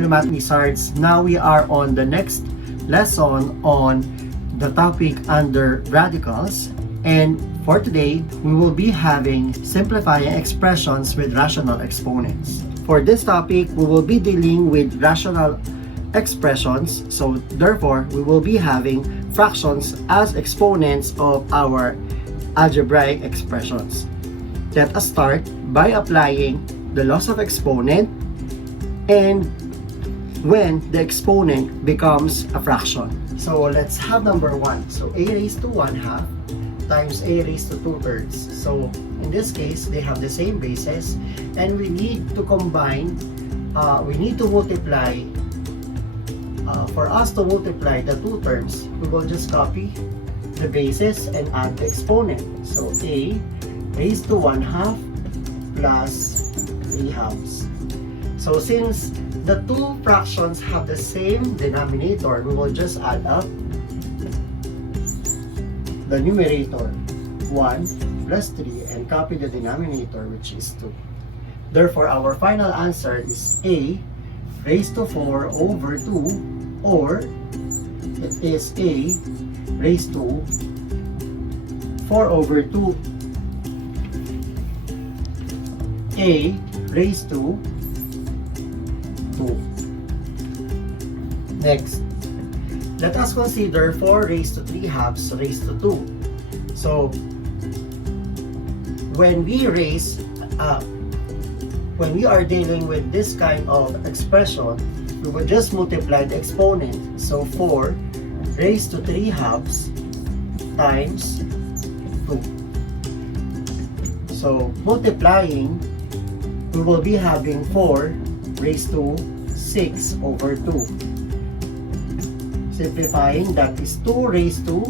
Trigonometry Wizards. Now we are on the next lesson on the topic under radicals, and for today we will be having simplifying expressions with rational exponents. For this topic, we will be dealing with rational expressions, so therefore we will be having fractions as exponents of our algebraic expressions. Let us start by applying the laws of exponent and when the exponent becomes a fraction. So let's have number 1. So a raised to 1/2 times a raised to 2/3. So in this case, they have the same bases, and we need to combine, we need to multiply. For us to multiply the two terms, we will just copy the bases and add the exponent. So a raised to 1/2 plus 3/2. So since the two fractions have the same denominator, we will just add up the numerator 1 plus 3 and copy the denominator, which is 2. Therefore, our final answer is a raised to 4 over 2, or it is a raised to 4 over 2. A raised to 2. Next, let us consider 4 raised to 3/2 raised to 2. So, when we are dealing with this kind of expression, we will just multiply the exponent. So 4 raised to 3/2 times 2. So multiplying, we will be having 4 raised to 6 over 2. Simplifying, that is 2 raised to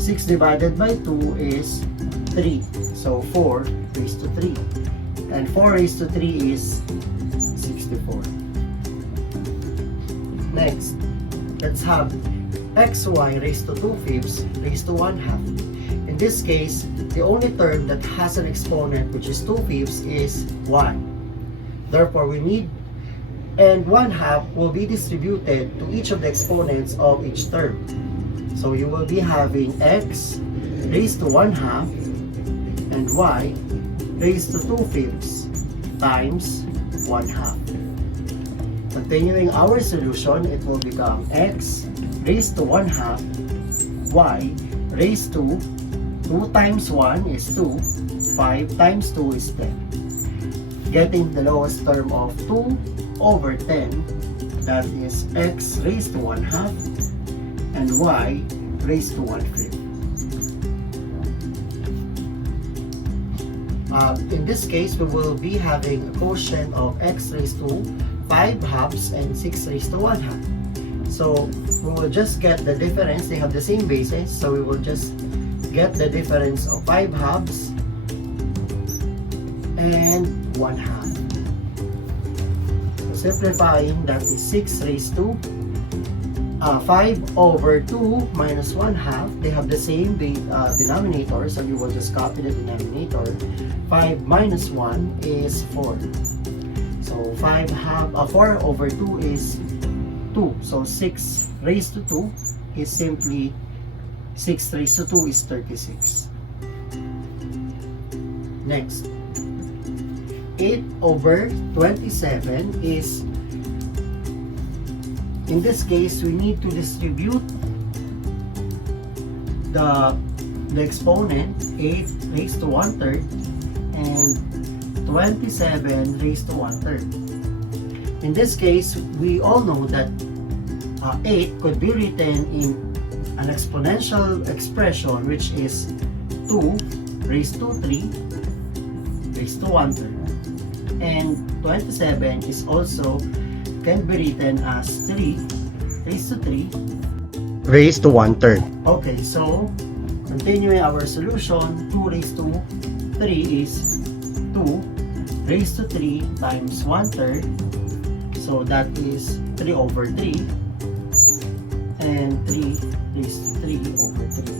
6 divided by 2 is 3. So 4 raised to 3. And 4 raised to 3 is 64. Next, let's have xy raised to 2/5 raised to 1/2. In this case, the only term that has an exponent, which is 2/5, is 1. Therefore, we need, and 1/2 will be distributed to each of the exponents of each term. So you will be having x raised to 1/2 and y raised to 2/5 times 1/2. Continuing our solution, it will become x raised to 1/2, y raised to 2 times 1 is 2, 5 times 2 is 10. Getting the lowest term of 2 over 10, that is x raised to 1/2 and y raised to 1/5. In this case, we will be having a quotient of x raised to 5/2 and 6 raised to 1/2. So we will just get the difference. They have the same basis, so we will just get the difference of 5/2 and 1/2. So simplifying, that is 6 raised to 5 over 2 minus 1/2. They have the same denominator, so you will just copy the denominator. 5 minus 1 is 4. So 4 over 2 is 2. So 6 raised to 2 is simply 6 raised to 2 is 36. Next, 8 over 27 is, in this case, we need to distribute the exponent 8 raised to 1/3 and 27 raised to 1/3. In this case, we all know that 8 could be written in an exponential expression, which is 2 raised to 3 raised to 1/3. And 27 is also can be written as 3 raised to 3 raised to 1/3. Okay, so continuing our solution, 2 raised to 3 is 2 raised to 3 times 1/3. So that is 3 over 3. And 3 raised to 3 over 3.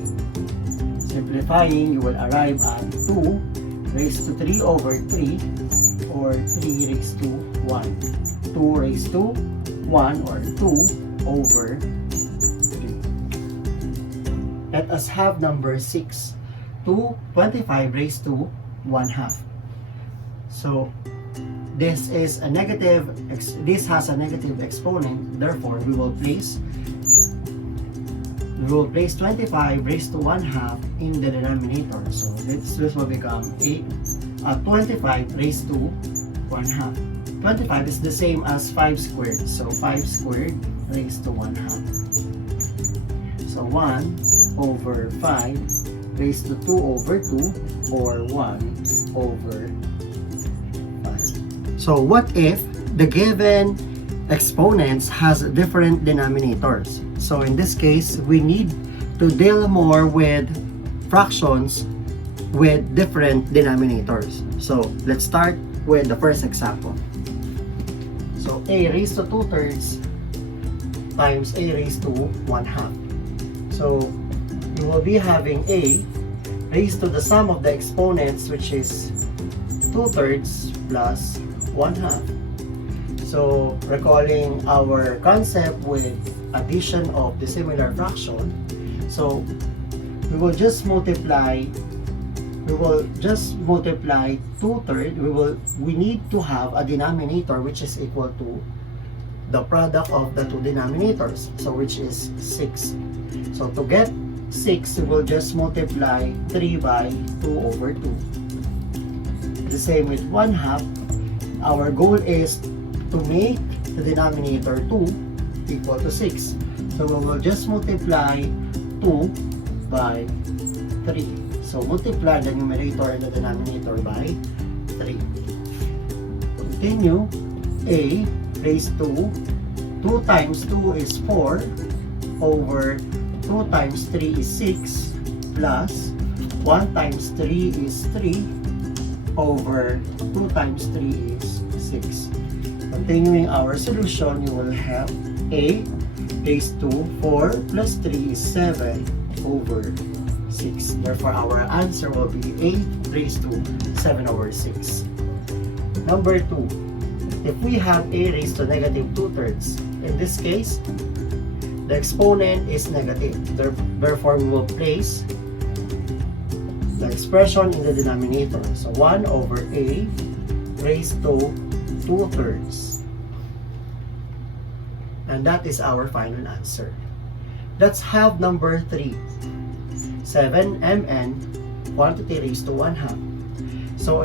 Simplifying, you will arrive at 2 raised to 3 over 3, or 3 raised to 1. 2 raised to 1 or 2 over 3. Let us have number 6. 25 raised to 1 half. So this is a negative, this has a negative exponent, therefore we will place 25 raised to 1 half in the denominator. So this will become 25 raised to 1 half. 25 is the same as 5 squared. So 5 squared raised to 1 half. So 1 over 5 raised to 2 over 2, or 1 over 5. So what if the given exponents has different denominators? So in this case, we need to deal more with fractions with different denominators. So let's start with the first example. So a raised to 2/3 times a raised to 1 half. So you will be having a raised to the sum of the exponents, which is 2/3 plus 1 half. So recalling our concept with addition of dissimilar fraction, so we will just multiply 2/3. We need to have a denominator which is equal to the product of the two denominators, so which is 6. So to get 6, we will just multiply 3 by 2 over 2. The same with 1 half. Our goal is to make the denominator 2 equal to 6. So we will just multiply 2 by 3. So multiply the numerator and the denominator by 3. Continue. A raised to 2 times 2 is 4 over 2 times 3 is 6 plus 1 times 3 is 3 over 2 times 3 is 6. Continuing our solution, you will have a raised to 4 plus 3 is 7 over 6. Therefore, our answer will be 8 raised to 7 over 6. Number 2, if we have a raised to negative 2/3, in this case, the exponent is negative. Therefore, we will place the expression in the denominator. So 1 over a raised to 2/3. And that is our final answer. Let's have number 3. 7mn quantity raised to 1 half. So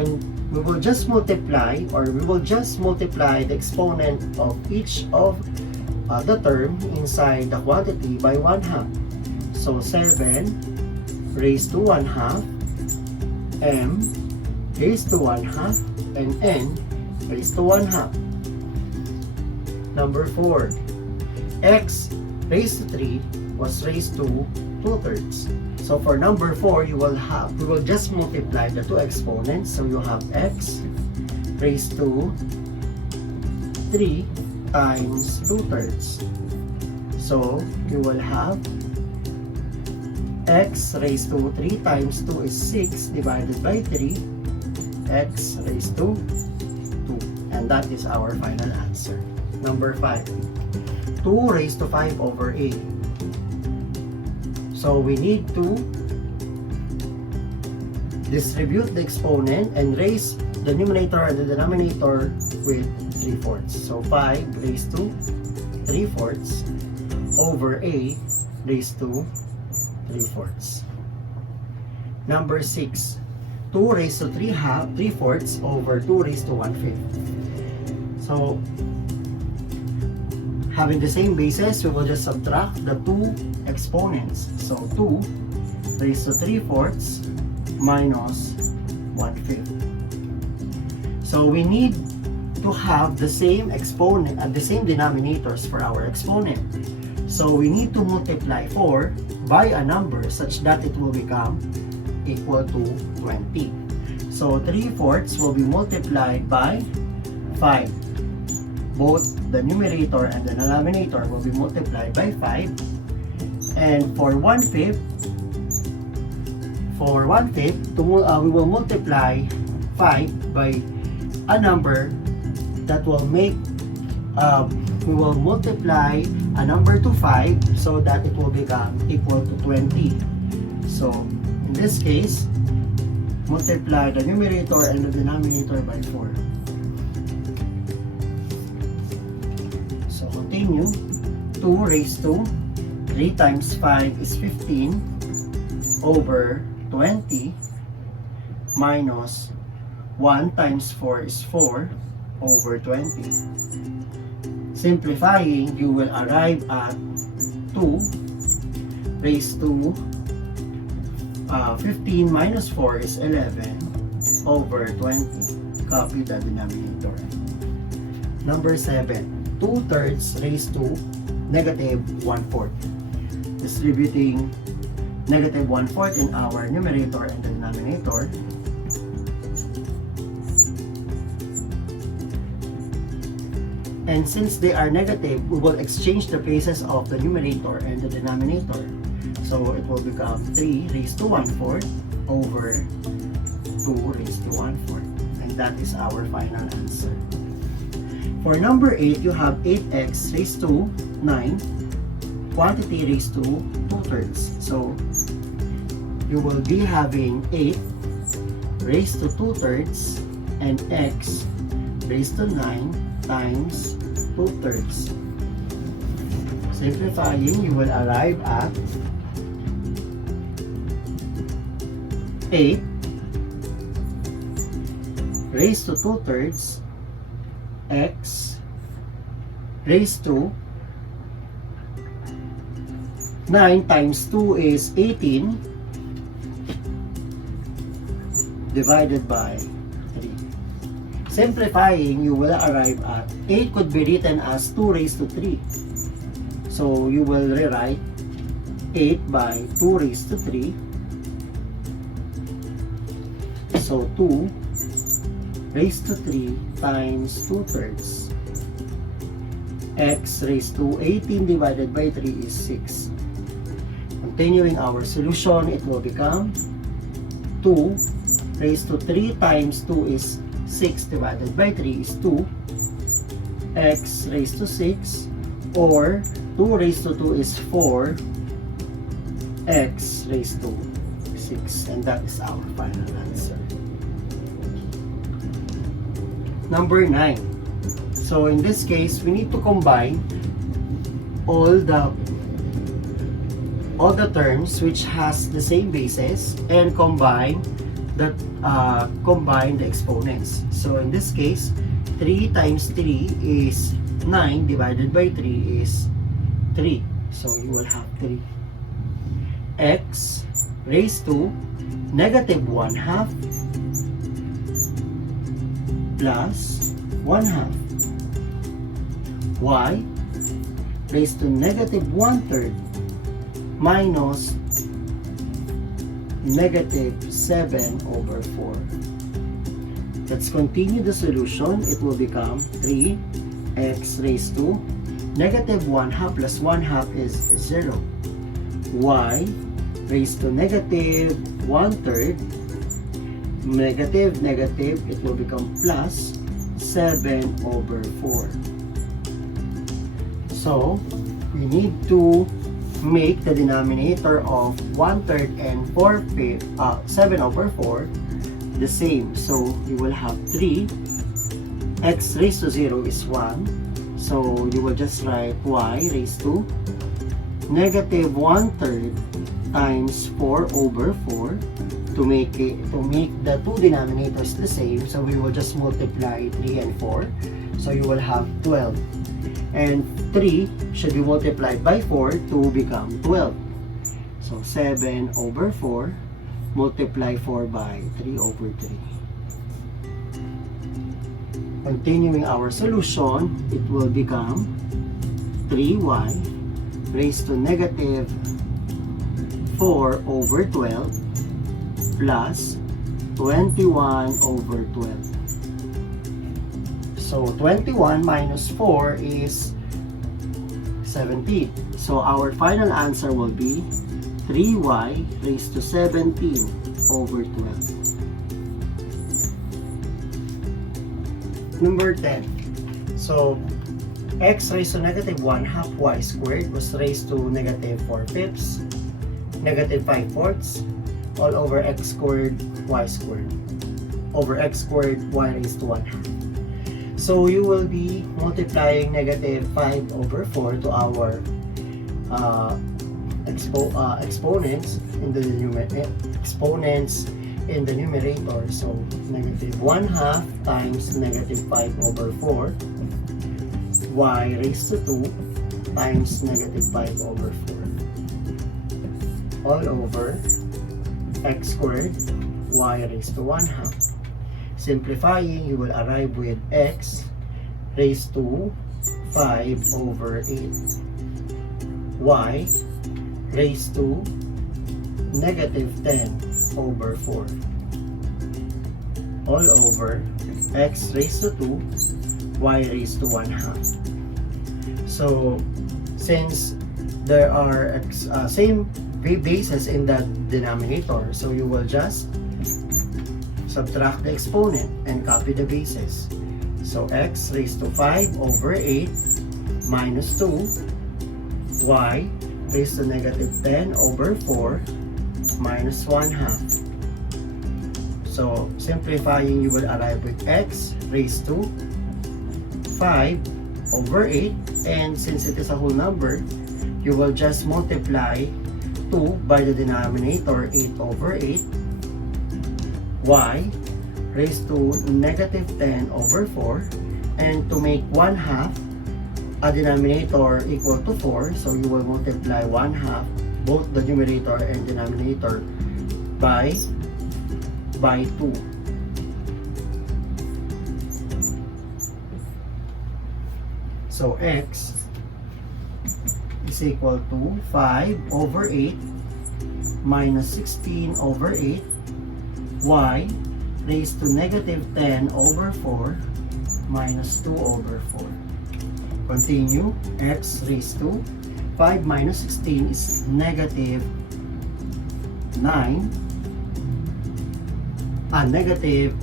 we will just multiply the exponent of each of the term inside the quantity by 1 half. So 7 raised to 1 half, m raised to 1 half, and n raised to 1 half. Number 4, x raised to 3 was raised to 2/3. So for number 4, we will just multiply the two exponents. So you have x raised to 3 times 2/3. So you will have x raised to 3 times 2 is 6 divided by 3, x raised to 2. And that is our final answer. Number 5, 2 raised to 5 over a. So we need to distribute the exponent and raise the numerator and the denominator with 3/4. So 5 raised to 3/4 over a raised to 3/4. Number 6, 2 raised to 3/4 over 2 raised to 1/5. So having the same basis, we will just subtract the two exponents. So 2 raised to 3/4 minus 1/5. So we need to have the same exponent and the same denominators for our exponent. So we need to multiply 4 by a number such that it will become equal to 20. So 3/4 will be multiplied by 5. Both the numerator and the denominator will be multiplied by 5. And for 1/5, we will multiply 5 by a number that will make, we will multiply a number to 5 so that it will become equal to 20. So, in this case, multiply the numerator and the denominator by 4. So, continue. 2 raised to 3 times 5 is 15 over 20 minus 1 times 4 is 4 over 20. Simplifying, you will arrive at 2 raised to 15 minus 4 is 11 over 20. Copy the denominator. Number 7. 2/3 raised to negative 1/4. Distributing negative 1/4 in our numerator and denominator. And since they are negative, we will exchange the places of the numerator and the denominator. So it will become 3 raised to 1/4 over 2 raised to 1/4. And that is our final answer. For number 8, you have 8x raised to 9, quantity raised to 2/3. So you will be having 8 raised to 2/3 and x raised to 9 times 2/3. Simplifying, you will arrive at 8 raised to 2/3 x raised to 9 times 2 is 18 divided by 3. Simplifying, you will arrive at 8 could be written as 2 raised to 3. So you will rewrite 8 by 2 raised to 3. So 2 raised to 3 times 2/3. X raised to 18 divided by 3 is 6. Continuing our solution, it will become 2 raised to 3 times 2 is 6 divided by 3 is 2. X raised to 6, or 2 raised to 2 is 4. X raised to 6. And that is our final answer. Number 9. So in this case, we need to combine all the terms which has the same basis and combine the exponents. So in this case, 3 times 3 is 9 divided by 3 is 3. So you will have 3. X raised to negative 1/2 plus 1/2. Y raised to negative 1/3 minus negative 7 over 4. Let's continue the solution. It will become 3x raised to negative 1/2 plus 1/2 is 0. Y raised to negative 1/3 negative, it will become plus 7 over 4. So, we need to make the denominator of 1/3 and 7 over 4 the same. So, you will have 3. X raised to 0 is 1. So, you will just write y raised to negative 1/3 times 4 over 4 to make the two denominators the same. So, we will just multiply 3 and 4. So, you will have 12. And 3 should be multiplied by 4 to become 12. So 7 over 4, multiply 4 by 3 over 3. Continuing our solution, it will become 3y raised to negative 4 over 12 plus 21 over 12. So 21 minus 4 is 17. So our final answer will be 3y raised to 17 over 12. number 10. So, x raised to negative 1 half y squared was raised to negative 4 fifths, negative 5 fourths, all over x squared y squared, over x squared y raised to 1 half. So, you will be multiplying negative 5 over 4 to our exponents in the numerator. So negative 1 half times negative 5 over 4 y raised to 2 times negative 5 over 4 all over x squared y raised to 1 half. Simplifying, you will arrive with x raised to 5 over 8 y raised to negative 10 over 4 all over x raised to 2 y raised to 1 half. So since there are same bases in that denominator, so you will just subtract the exponent and copy the bases. So x raised to 5 over 8 minus 2 y raised to negative 10 over 4 minus 1 half. So simplifying, you will arrive with x raised to 5 over 8, and since it is a whole number, you will just multiply 2 by the denominator, 8 over 8 y raised to negative 10 over 4, and to make 1 half a denominator equal to 4, so you will multiply 1 half, both the numerator and denominator, by 2. So x is equal to 5 over 8 minus 16 over 8 y raised to negative 10 over 4 minus 2 over 4. Continue, x raised to 5 minus 16 is negative 9, negative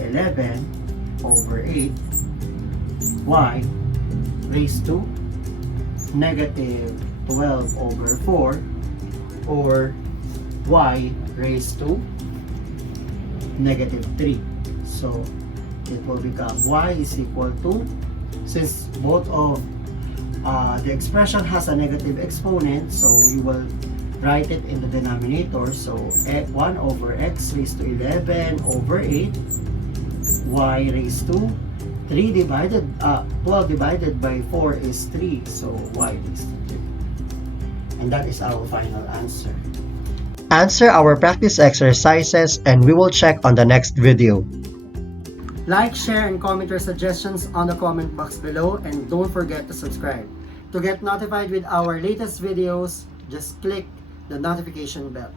11 over 8 y raised to negative 12 over 4, or y raised to negative 3. So it will become y is equal to, since both of the expression has a negative exponent, so you will write it in the denominator. So 1 over x raised to 11 over 8 y raised to 12 divided by 4 is 3, so y raised to 3. And that is our final answer. Answer our practice exercises and we will check on the next video. Like, share, and comment your suggestions on the comment box below, and don't forget to subscribe. To get notified with our latest videos, just click the notification bell.